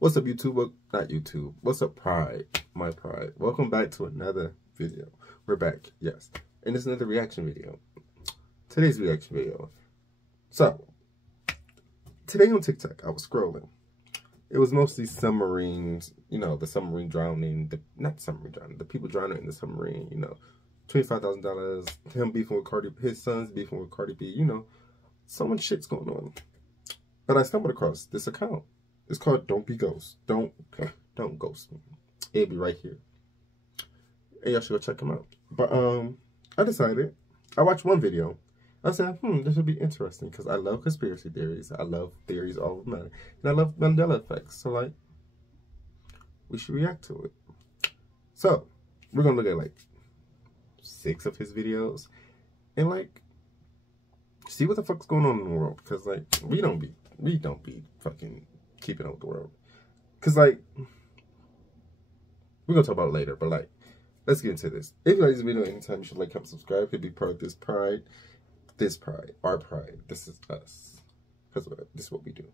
What's up, YouTube? Well, not YouTube. What's up, Pride? My Pride. Welcome back to another video. We're back, yes. And it's another reaction video. Today's reaction video. So, today on TikTok, I was scrolling. It was mostly submarines, you know, the submarine drowning, not submarine drowning, the people drowning in the submarine, you know, $25,000, him beefing with Cardi, his sons beefing with Cardi B, you know, so much shit's going on. But I stumbled across this account. It's called Don't Be Ghost. Don't ghost me. It'll be right here. And y'all should go check him out. But I decided, I watched one video. I said, this would be interesting because I love conspiracy theories. I love theories all the time. And I love Mandela effects. So, like, we should react to it. So, we're going to look at, like, 6 of his videos. And, like, see what the fuck's going on in the world. Because, like, we don't be fucking keeping up with the world. Because, like, we're going to talk about it later. But, like, let's get into this. If you like this video anytime, you should like, comment, subscribe. Could be part of this pride. This pride. Our pride. This is us. Because this is what we do.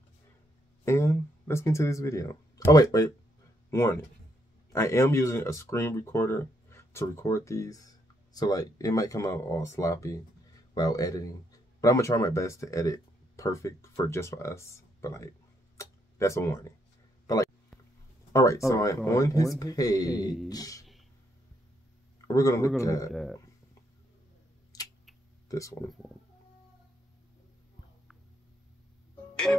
And let's get into this video. Oh, wait. Warning. I am using a screen recorder to record these. So, like, it might come out all sloppy while editing. But I'm going to try my best to edit perfect for just for us. But, like, that's a warning. But, like, alright, so I'm on his page. We're going to look at this one.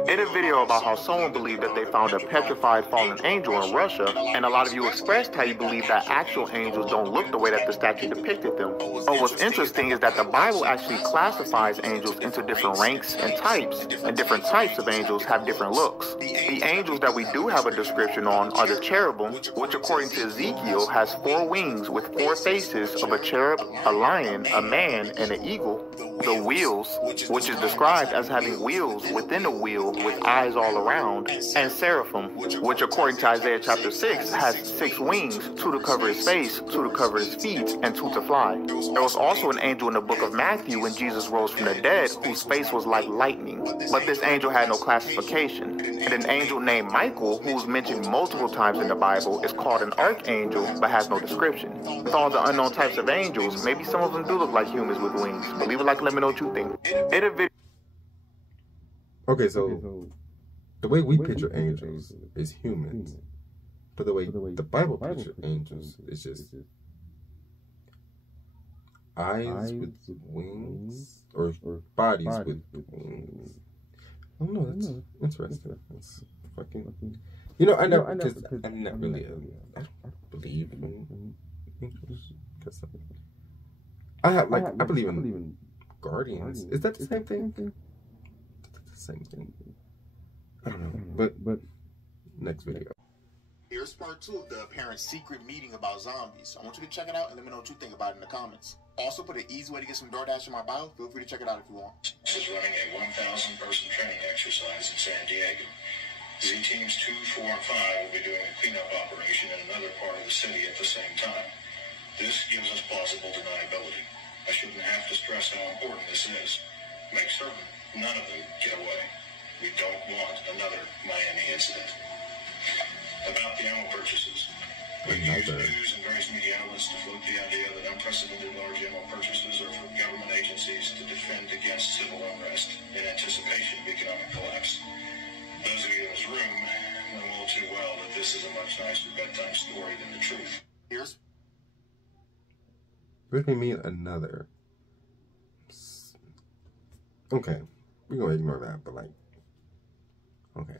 In a video about how someone believed that they found a petrified fallen angel in Russia, and a lot of you expressed how you believe that actual angels don't look the way that the statue depicted them. But what's interesting is that the Bible actually classifies angels into different ranks and types, and different types of angels have different looks. The angels that we do have a description on are the cherubim, which according to Ezekiel has 4 wings with 4 faces of a cherub, a lion, a man, and an eagle. The wheels, which is described as having wheels within a wheel with eyes all around, and seraphim, which according to Isaiah chapter 6 has 6 wings, 2 to cover his face, 2 to cover his feet, and 2 to fly. There was also an angel in the book of Matthew when Jesus rose from the dead whose face was like lightning, but this angel had no classification. And an angel named Michael, who's mentioned multiple times in the Bible, is called an archangel but has no description. With all the unknown types of angels, maybe some of them do look like humans with wings. But leave a like, let me know what you think. Okay, so the way we picture angels is humans, but the way the Bible pictures angels is just eyes with wings or bodies with wings. I don't know. That's interesting. That's fucking. You know, I know because I'm not really. I don't believe in angels. I believe in guardians. Is that the same thing? Same thing. I don't know. But next video. Here's part 2 of the apparent secret meeting about zombies. I want you to check it out and let me know what you think about it in the comments. Also put an easy way to get some DoorDash in my bio. Feel free to check it out if you want. This is running a 1,000-person training exercise in San Diego. Z teams 2, 4, and 5 will be doing a cleanup operation in another part of the city at the same time. This gives us plausible deniability. I shouldn't have to stress how important this is. Make certain none of them get away. We don't want another Miami incident. About the ammo purchases. We use news and various media outlets to float the idea that unprecedented large ammo purchases are for government agencies to defend against civil unrest in anticipation of economic collapse. Those of you in this room know all too well that this is a much nicer bedtime story than the truth. Here's what do you mean another? Okay. We're going to ignore that, but like, okay.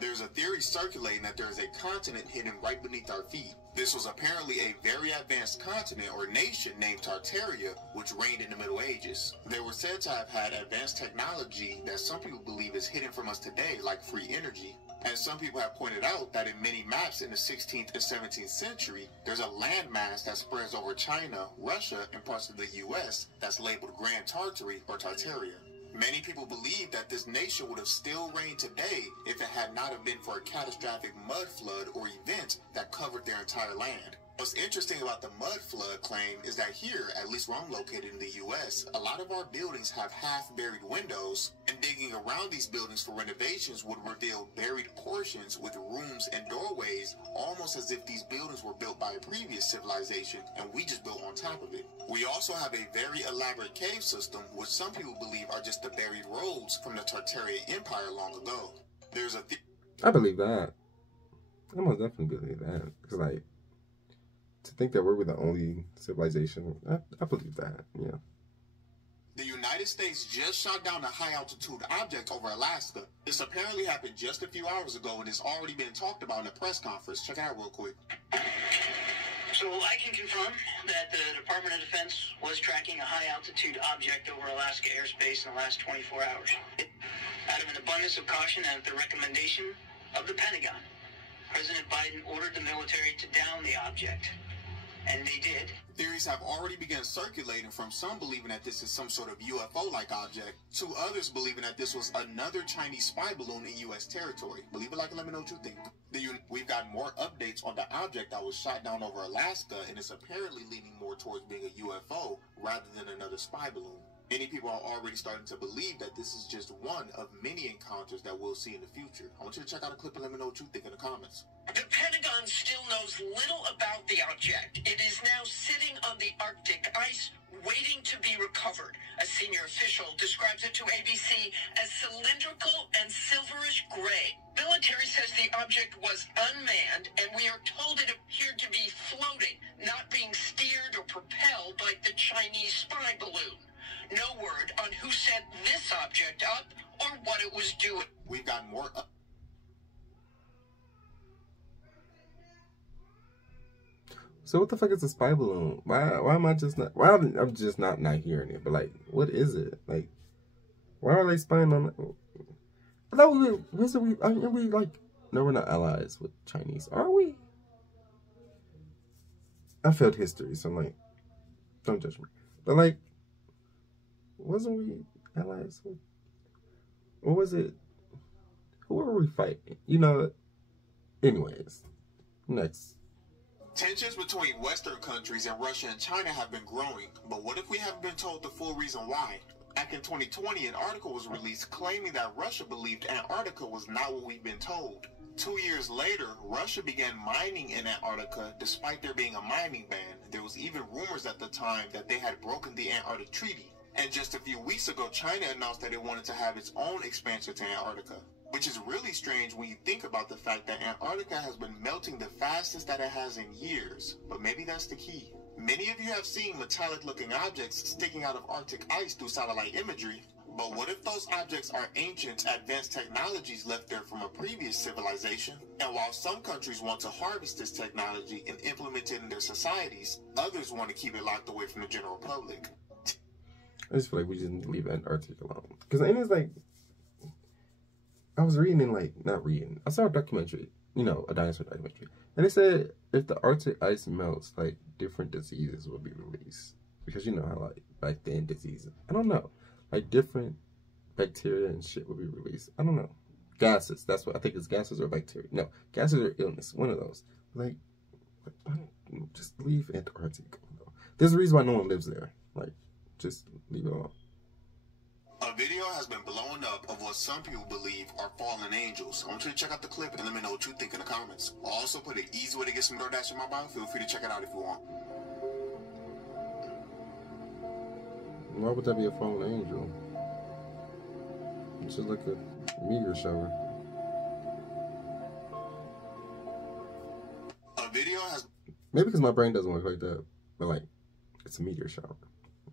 There's a theory circulating that there is a continent hidden right beneath our feet. This was apparently a very advanced continent or nation named Tartaria, which reigned in the Middle Ages. They were said to have had advanced technology that some people believe is hidden from us today, like free energy. And some people have pointed out that in many maps in the 16th and 17th century, there's a landmass that spreads over China, Russia, and parts of the US that's labeled Grand Tartary or Tartaria. Many people believe that this nation would have still reigned today if it had not have been for a catastrophic mud flood or event that covered their entire land. What's interesting about the mud flood claim is that here, at least where I'm located in the U.S., a lot of our buildings have half-buried windows, and digging around these buildings for renovations would reveal buried portions with rooms and doorways, almost as if these buildings were built by a previous civilization, and we just built on top of it. We also have a very elaborate cave system, which some people believe are just the buried roads from the Tartarian Empire long ago. There's a I believe that. I most definitely believe that. Because, like, to think that we were the only civilization, I believe that, yeah. The United States just shot down a high-altitude object over Alaska. This apparently happened just a few hours ago, and it's already been talked about in a press conference. Check it out real quick. So I can confirm that the Department of Defense was tracking a high-altitude object over Alaska airspace in the last 24 hours. Out of an abundance of caution and at the recommendation of the Pentagon, President Biden ordered the military to down the object. And they did. Theories have already begun circulating, from some believing that this is some sort of UFO-like object, to others believing that this was another Chinese spy balloon in U.S. territory. Believe it like, let me know what you think. We've got more updates on the object that was shot down over Alaska, and it's apparently leaning more towards being a UFO rather than another spy balloon. Many people are already starting to believe that this is just one of many encounters that we'll see in the future. I want you to check out a clip and let me know what you think in the comments. The Pentagon still knows little about the object. It is now sitting on the Arctic ice, waiting to be recovered. A senior official describes it to ABC as cylindrical and silverish gray. Military says the object was unmanned, and we are told it appeared to be floating, not being steered or propelled like the Chinese spy balloon. No word on who set this object up or what it was doing. We've got more So what the fuck is a spy balloon? Why am I just not? Why I'm just not hearing it? But like, what is it? Like, why are they spying on? I thought we like? No, we're not allies with Chinese, are we? I failed history, so I'm like, don't judge me. But like, wasn't we allies with? Or was it? Who were we fighting? You know. Anyways, next. Tensions between Western countries and Russia and China have been growing, but what if we haven't been told the full reason why? Back in 2020, an article was released claiming that Russia believed Antarctica was not what we've been told. 2 years later, Russia began mining in Antarctica despite there being a mining ban. There was even rumors at the time that they had broken the Antarctic Treaty. And just a few weeks ago, China announced that it wanted to have its own expansion to Antarctica, which is really strange when you think about the fact that Antarctica has been melting the fastest that it has in years. But maybe that's the key. Many of you have seen metallic-looking objects sticking out of Arctic ice through satellite imagery. But what if those objects are ancient, advanced technologies left there from a previous civilization? And while some countries want to harvest this technology and implement it in their societies, others want to keep it locked away from the general public. I just feel like we just need to leave Antarctica alone. Because it's like, I was reading not reading. I saw a documentary, a dinosaur documentary. And they said if the Arctic ice melts, like, different diseases will be released. Because you know how, like, back then diseases, I don't know. Like, different bacteria and shit will be released. I don't know. Gases. That's what I think it's gases or bacteria. No, gases or illness. One of those. Like, just leave Antarctica. There's a reason why no one lives there. Like, just leave it alone. A video has been blowing up of what some people believe are fallen angels. I want you to check out the clip and let me know what you think in the comments. I'll also put an easy way to get some DoorDash in my bio. Feel free to check it out if you want. Why would that be a fallen angel? It's just like a meteor shower. A video has... Maybe because my brain doesn't work like that. But like, it's a meteor shower.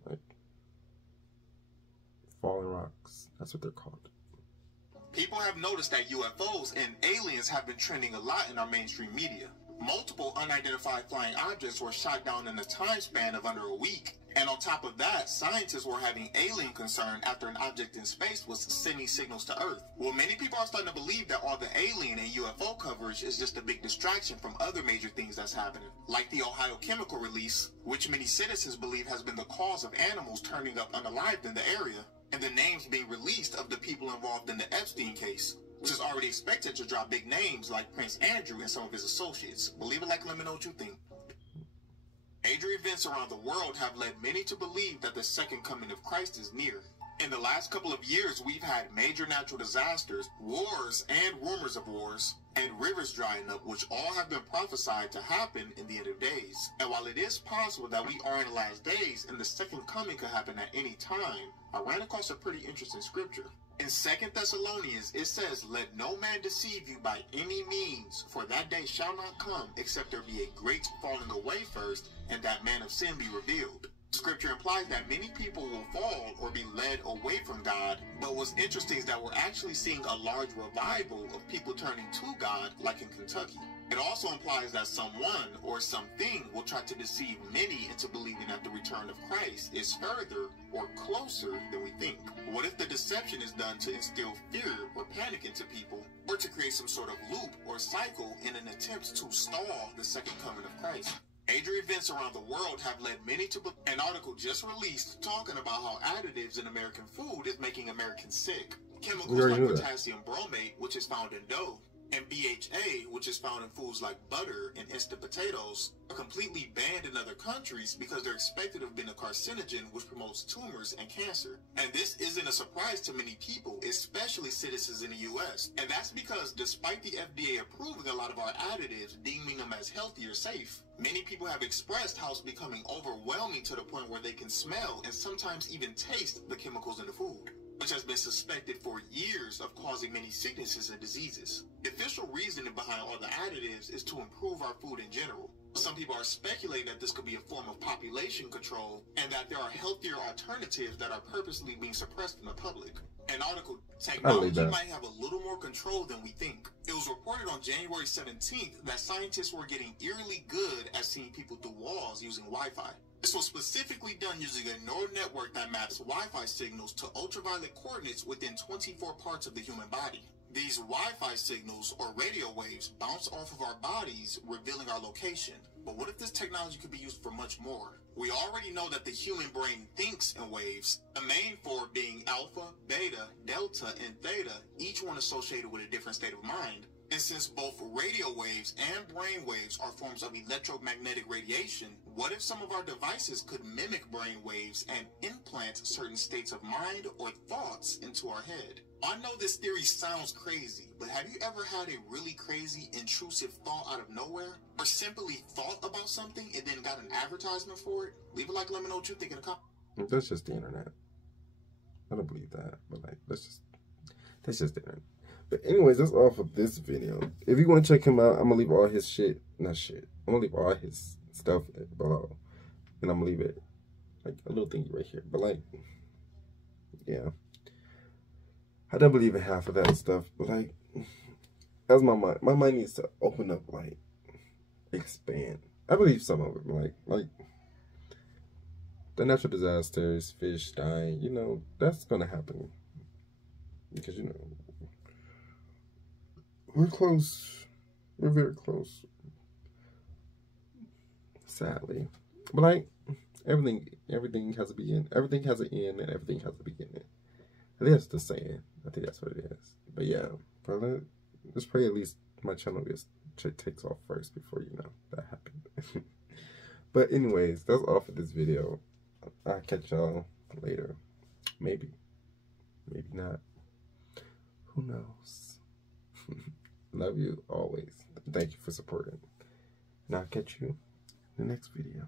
Like, fallen rocks. That's what they're called. People have noticed that UFOs and aliens have been trending a lot in our mainstream media. Multiple unidentified flying objects were shot down in a time span of under a week. And on top of that, scientists were having alien concern after an object in space was sending signals to Earth. Well, many people are starting to believe that all the alien and UFO coverage is just a big distraction from other major things that's happening, like the Ohio chemical release, which many citizens believe has been the cause of animals turning up unalived in the area, and the names being released of the people involved in the Epstein case, which is already expected to drop big names like Prince Andrew and some of his associates. Believe it like, let me know what you think. Major events around the world have led many to believe that the second coming of Christ is near. In the last couple of years, we've had major natural disasters, wars, and rumors of wars, and rivers drying up, which all have been prophesied to happen in the end of days. And while it is possible that we are in the last days and the second coming could happen at any time, I ran across a pretty interesting scripture. In 2 Thessalonians, it says, "Let no man deceive you by any means, for that day shall not come, except there be a great falling away first, and that man of sin be revealed." Scripture implies that many people will fall or be led away from God, but what's interesting is that we're actually seeing a large revival of people turning to God, like in Kentucky. It also implies that someone or something will try to deceive many into believing that the return of Christ is further or closer than we think. What if the deception is done to instill fear or panic into people, or to create some sort of loop or cycle in an attempt to stall the second coming of Christ? Major events around the world have led many to believe. An article just released talking about how additives in American food is making Americans sick. Chemicals like potassium bromate, which is found in dough, and BHA, which is found in foods like butter and instant potatoes, are completely banned in other countries because they're expected to have been a carcinogen which promotes tumors and cancer. And this isn't a surprise to many people, especially citizens in the US. And that's because despite the FDA approving a lot of our additives, deeming them as healthy or safe, many people have expressed how it's becoming overwhelming to the point where they can smell and sometimes even taste the chemicals in the food, which has been suspected for years of causing many sicknesses and diseases. The official reasoning behind all the additives is to improve our food in general. Some people are speculating that this could be a form of population control and that there are healthier alternatives that are purposely being suppressed in the public. An article, technology might have a little more control than we think. It was reported on January 17th that scientists were getting eerily good at seeing people through walls using Wi-Fi. This was specifically done using a neural network that maps Wi-Fi signals to ultraviolet coordinates within 24 parts of the human body. These Wi-Fi signals, or radio waves, bounce off of our bodies, revealing our location. But what if this technology could be used for much more? We already know that the human brain thinks in waves, the main four being alpha, beta, delta, and theta, each one associated with a different state of mind. And since both radio waves and brain waves are forms of electromagnetic radiation, what if some of our devices could mimic brain waves and implant certain states of mind or thoughts into our head? I know this theory sounds crazy, but have you ever had a really crazy, intrusive thought out of nowhere? Or simply thought about something and then got an advertisement for it? Leave a like, let me know what you think in the comments. That's just the internet. I don't believe that, but like, that's just the internet. But anyways, that's all for this video. If you want to check him out, I'm going to leave all his shit. Not shit. I'm going to leave all his stuff below. And I'm going to leave it like a little thingy right here. But like, yeah. I don't believe in half of that stuff. But like, that's my mind. My mind needs to open up, like, expand. I believe some of it. Like the natural disasters, fish dying, you know, that's going to happen. Because, you know, we're close. We're very close. Sadly. But like, everything has a beginning. Everything has an end and everything has a beginning. I think that's the saying. I think that's what it is. But yeah, brother, let's pray at least my channel takes off first before, you know, that happened. But anyways, that's all for this video. I'll catch y'all later. Maybe. Maybe not. Who knows? Love you always. Thank you for supporting. And I'll catch you in the next video.